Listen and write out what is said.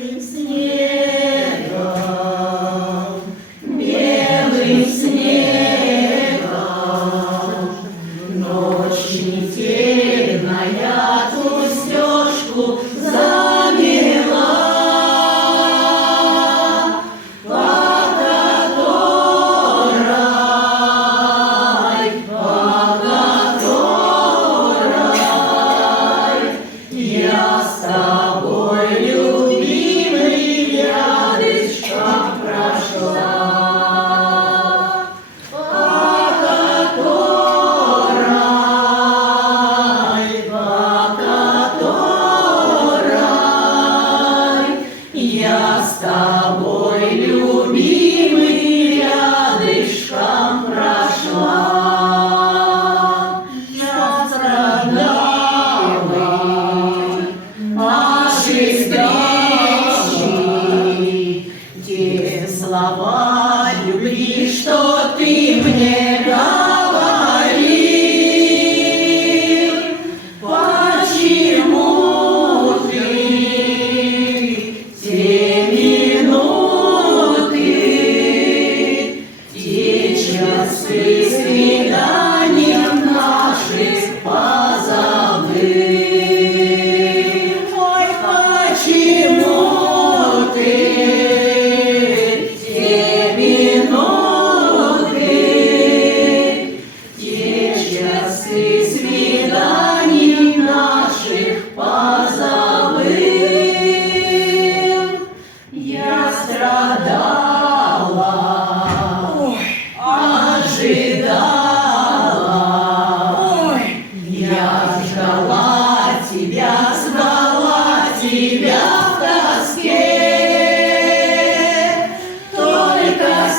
белым снегом, ночь метельная ту стежку замела, по которой я с тобой, любимый, рядышком прошла, по которой я с тобой, любимый, рядышком прошла. Я страдала, ожидающий те слова любви, что ты мне говорил. Почему ты те минуты, те часы свиданий наших позабыл? Ой, почему ты те минуты, те часы свиданий наших позабыл? Я страдала, ожидала, я ждала тебя, звала тебя в тоске, только с